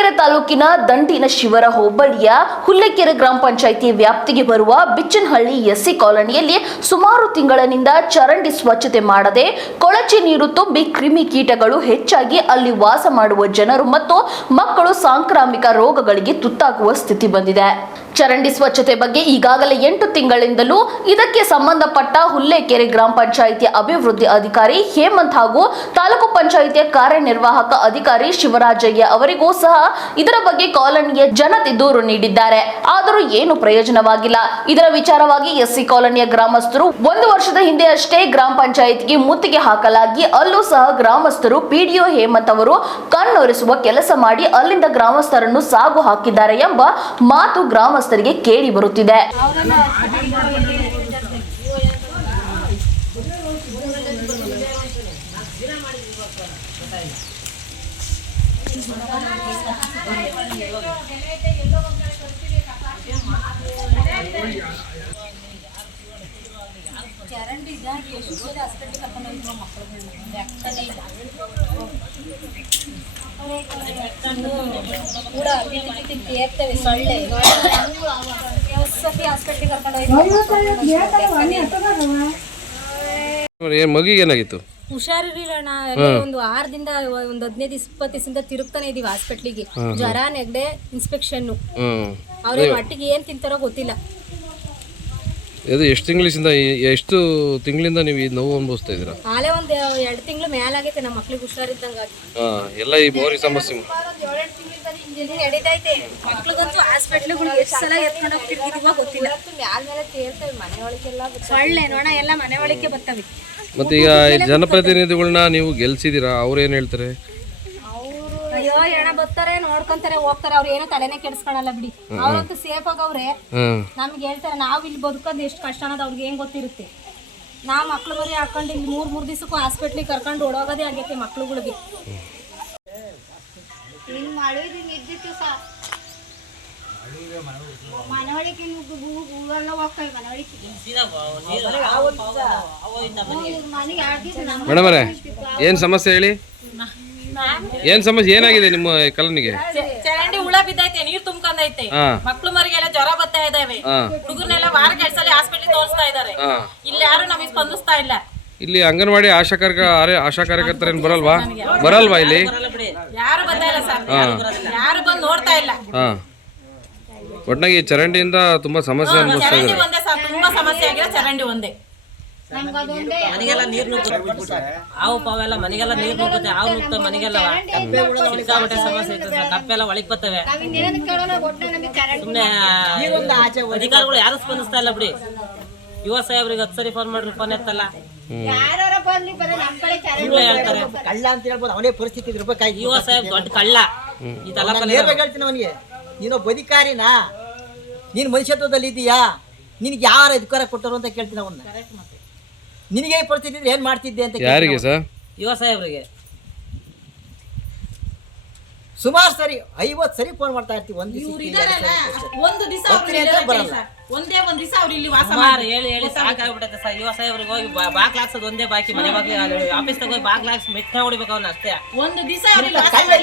ಹುಲ್ಲೆಕೆರೆ ತಾಲೂಕಿನ ದಂಡಿನ ಶಿವರ ಹೋಬಳಿಯ ಹುಲ್ಲೆಕೆರೆ ಗ್ರಾಮ ಪಂಚಾಯಿತಿ ವ್ಯಾಪ್ತಿಗೆ ಬರುವ ಬಿಚ್ಚನಹಳ್ಳಿ ಎಸ್ಸಿ ಕಾಲೋನಿಯಲ್ಲಿ ಸುಮಾರು ತಿಂಗಳಿನಿಂದ ಚರಂಡಿ ಸ್ವಚ್ಛತೆ ಮಾಡದೆ ಕೊಳಚೆ ನೀರು ತುಂಬಿ ಕ್ರಿಮಿಕೀಟಗಳು ಹೆಚ್ಚಾಗಿ ಅಲ್ಲಿ ವಾಸ ಮಾಡುವ ಜನರು ಮತ್ತು ಮಕ್ಕಳು ಸಾಂಕ್ರಾಮಿಕ ರೋಗಗಳಿಗೆ ತುತ್ತಾಗುವ ಸ್ಥಿತಿ ಬಂದಿದೆ. ಚರಂಡಿ ಸ್ವಚ್ಛತೆ ಬಗ್ಗೆ ಈಗಾಗಲೇ 8 ತಿಂಗಳಿಂದಲೂ ಇದಕ್ಕೆ ಸಂಬಂಧಪಟ್ಟ ಹುಲ್ಲೆಕೆರೆ ಗ್ರಾಮ ಪಂಚಾಯಿತಿಯ ಅಭಿವೃದ್ಧಿ ಅಧಿಕಾರಿ ಹೇಮಂತ್ ಹಾಗೂ ತಾಲೂಕು ಪಂಚಾಯಿತಿಯ ಕಾರ್ಯನಿರ್ವಾಹಕ ಅಧಿಕಾರಿ ಶಿವರಾಜಯ್ಯ ಅವರಿಗೂ ಸಹ ಇದರ ಬಗ್ಗೆ ಕಾಲೋನಿಯ ಜನತೆ ದೂರು ನೀಡಿದ್ದಾರೆ. ಆದರೂ ಏನು ಪ್ರಯೋಜನವಾಗಿಲ್ಲ. ಇದರ ವಿಚಾರವಾಗಿ ಎಸ್ಸಿ ಕಾಲೋನಿಯ ಗ್ರಾಮಸ್ಥರು 1 ವರ್ಷದ ಹಿಂದೆ ಅಷ್ಟೇ ಗ್ರಾಮ ಪಂಚಾಯಿತಿಗೆ ಮುತ್ತಿಗೆ ಹಾಕಲಾಗಿ ಅಲ್ಲೂ ಸಹ ಗ್ರಾಮಸ್ಥರು ಪಿಡಿಒ ಹೇಮಂತ್ ಅವರು ಕಣ್ಣೊರೆಸುವ ಕೆಲಸ ಮಾಡಿ ಅಲ್ಲಿಂದ ಗ್ರಾಮಸ್ಥರನ್ನು ಸಾಗು ಹಾಕಿದ್ದಾರೆ ಎಂಬ ಮಾತು ಗ್ರಾಮಸ್ಥರಿಗೆ ಕೇಳಿ ಬರುತ್ತಿದೆ. ಮಗಿಗೆ ಏನಾಗಿತ್ತು? ಹುಷಾರಿರಲಿಲ್ಲ. ಒಂದು 6 ದಿಂದ ಒಂದು 15 20 ದಿವಸದಿಂದ ತಿರುಗ್ತಾನೆ ಇದೀವಿ ಹಾಸ್ಪಿಟ್ಲಿಗೆ. ಜ್ವರ, ನೆಗಡೆ, ಇನ್ಸ್ಪೆಕ್ಷನ್. ಅವ್ರ ಮಟ್ಟಿಗೆ ಏನ್ ತಿಂತಾರೋ ಗೊತ್ತಿಲ್ಲ. ಇದು ಎಷ್ಟು ತಿಂಗಳಿಂದ ನೀವು ಈ ನೋವು ಅನುಭವಿಸ್ತಾ ಇದ್ದೀರಾ? ಆಲೇ ಒಂದು 2 ತಿಂಗಳು ಮೇಲಾಗೈತೆ. ನಮ್ಮ ಮಕ್ಳಿಗೆ ಹುಷಾರಿದ್ದಂಗ ಎಲ್ಲ ಈ ಮೋರಿ ಸಮಸ್ಯೆ ನಡೀತೈತೆ. ಮಕ್ಳಿಗಂತೂ ಹಾಸ್ಪಿಟ್ಲಿಗೆ ಎಷ್ಟು ಸಲ ಎತ್ಕೊಂಡು ಹೋಗ್ತಿರ್ಗಿದೀವೋ ಗೊತ್ತಿಲ್ಲ. ಮ್ಯಾಲ ಮೇಲೆ ತೇಳ್ತವೆ. ಮನೆ ಒಳಗೆಲ್ಲ ಸೊಳ್ಳೆ ನೋಣ ಎಲ್ಲ ಮನೆ ಒಳಗೆ ಬರ್ತವೆ. ಮತ್ತೆ ಈಗ ಜನಪ್ರತಿನಿಧಿಗಳನ್ನ ನೀವು ಗೆಲ್ಸಿದೀರಾ, ಅವ್ರು ಏನ್ ಹೇಳ್ತಾರೆ? ಅಯ್ಯೋ ಎಣ ಬರ್ತಾರೆ, ನೋಡ್ಕೊಂತಾರೆ, ಹೋಗ್ತಾರೆ. ಅವ್ರು ಏನೋ ತಲೆನೇ ಕೆಡಿಸ್ಕೊಳಲ್ಲ ಬಿಡಿ. ಅವ್ರಂತೂ ಸೇಫ್ ಆಗವ್ರೆ. ನಮ್ಗೆ ಹೇಳ್ತಾರೆ ನಾವು ಇಲ್ಲಿ ಬದುಕೋದು ಎಷ್ಟು ಕಷ್ಟ ಅನ್ನೋದು ಅವ್ರಿಗೆ ಏನ್ ಗೊತ್ತಿರುತ್ತೆ. ನಾವು ಮಕ್ಳು ಮರಿ ಹಾಕೊಂಡು ಇಲ್ಲಿ 3 ದಿವಸಕ್ಕೂ ಹಾಸ್ಪಿಟ್ಲಿಗೆ ಕರ್ಕೊಂಡು ಓಡೋಗೋದೇ ಆಗೈತೆ ಮಕ್ಳುಗಳಿಗೆ. ಮೇಡಮ್ ಅವರೇ, ಏನ್ ಸಮಸ್ಯೆ ಹೇಳಿ? ಏನ್ ಸಮಸ್ಯೆ ಏನಾಗಿದೆ ನಿಮ್ಮ ಕಾಲೋನಿಗೆ? ಚರಂಡಿ ಹುಳ ಬಿದ್ದೈತೆ, ನೀರ್ ತುಂಬ್ಕೊಂಡೈತೆ, ಮಕ್ಳು ಮರಿಗೆಲ್ಲ ಜ್ವರ ಬರ್ತಾ ಇದಾವೆ. ಹುಡುಗರ್ನೆಲ್ಲ ವಾರಕ್ಕೆ 2 ಸಲ ಹಾಸ್ಪಿಟಲ್ ತೋರಿಸ್ತಾ ಇದಾರೆ. ಇಲ್ಲಿ ಯಾರು ನಮಗೆ ಸ್ಪಂದಿಸ್ತಾ ಇಲ್ಲ. ಇಲ್ಲಿ ಅಂಗನವಾಡಿ ಆಶಾ ಕಾರ್ಯಕರ್ತರು ಏನ್ ಬರಲ್ವಾ ಇಲ್ಲಿ? ಯಾರು ಬರ್ತಾ ಇಲ್ಲ ಸರ್, ಯಾರು ಬಂದು ನೋಡ್ತಾ ಇಲ್ಲ. ಒಟ್ಟಾಗಿ ಚರಂಡಿಯಿಂದ ತುಂಬಾ ಸಮಸ್ಯೆ ಅನುಭವಿಸ್ತಾ ಚರಂಡಿ ಒಂದೇ ಸರ್, ತುಂಬಾ ಸಮಸ್ಯೆ ಆಗಿದೆ. ಚರಂಡಿ ಒಂದೇ. ಮನೆಗೆಲ್ಲ ನೀರು ನುಗ್ಗುತ್ತೆ, ಹಾವು ಪಾವೆಲ್ಲ ಮನೆಗೆಲ್ಲ ನೀರು ನುಗ್ಗುತ್ತೆ, ಹಾವು ನುಗ್ತವೆ ಮನೆಗೆಲ್ಲ. ಸಿಕ್ಕಾಪಟ್ಟೆ ಸಮಸ್ಯೆ ಐತೆ ಸರ್. ಕಪ್ಪೆಲ್ಲ ಒಳಗೆ ಬರ್ತವೆ. ಸುಮ್ಮನೆ ಅಧಿಕಾರಿಗಳು ಯಾರು ಸ್ಪಂದಿಸ್ತಾ ಇಲ್ಲ ಬಿಡಿ. ಯುವ ಸಾಹೇಬ್ರಿಗೆ 10 ಸರಿ ಫೋನ್ ಮಾಡ್ರಿ, ಫೋನ್ ಎತ್ತಲ್ಲ. ಹೇಳ್ತಾರೆ ಕಳ್ಳ ಅಂತ ಹೇಳ್ಬೋದು. ಅವನೇ ಪರಿಸ್ಥಿತಿ ಇರ್ಬೇಕಾಗಿ ಯುವ ಸಾಹೇಬ್ ದೊಡ್ಡ ಕಳ್ಳ ಈ ತಾಲೂಕಲ್ಲಿ. ಹೇಳ್ತೀನಿ ಅವನಿಗೆ, ನೀನು ಬದಿಕಾರಿನಾ, ನೀನು ಮನುಷ್ಯತ್ವದಲ್ಲಿ ಇದೀಯಾ, ನಿನ್ಗೆ ಯಾರು ಅಧಿಕಾರ ಕೊಟ್ಟರು ಅಂತ ಕೇಳ್ತೀನಿ ಅವನ್ನ. ನಿನಗೆ ಪರಿಸ್ಥಿತಿ ಇದ್ರೆ ಏನ್ ಮಾಡ್ತಿದ್ದೆ ಅಂತ. ಯಾರಿಗೆ ಸರ್? ಯುವ ಸಾಹೇಬ್ರಿಗೆ ಸುಮಾರು ಸರಿ 50 ಸರಿ ಫೋನ್ ಮಾಡ್ತಾ ಇರ್ತೀವಿ. ಒಂದು ದಿವಸ ಅವ್ರು ಇಲ್ಲಿ ವಾಸ ಹೇಳಿ ಸಾಕಾಗ್ಬಿಟ್ಟೈತೆ ಸರ್. ಯುವ ಸಾಹೇಬ್ರಿಗೆ ಹೋಗಿ ಬಾಗ್ಲ ಹಾಕ್ಸೋದು ಒಂದೇ ಬಾಕಿ. ಮನೆ ಬಾಗ್ಲಿ ಆಫೀಸ್ ತಗೋ ಬಾಗ್ಲ ಹಾಕ್ಸಿ ಮೆಚ್ಚ ಹೊಡಿಬೇಕು ಅವನ್ನ ಅಷ್ಟೇ. ಒಂದು ದಿವಸ ಅಧಿಕಾರಿ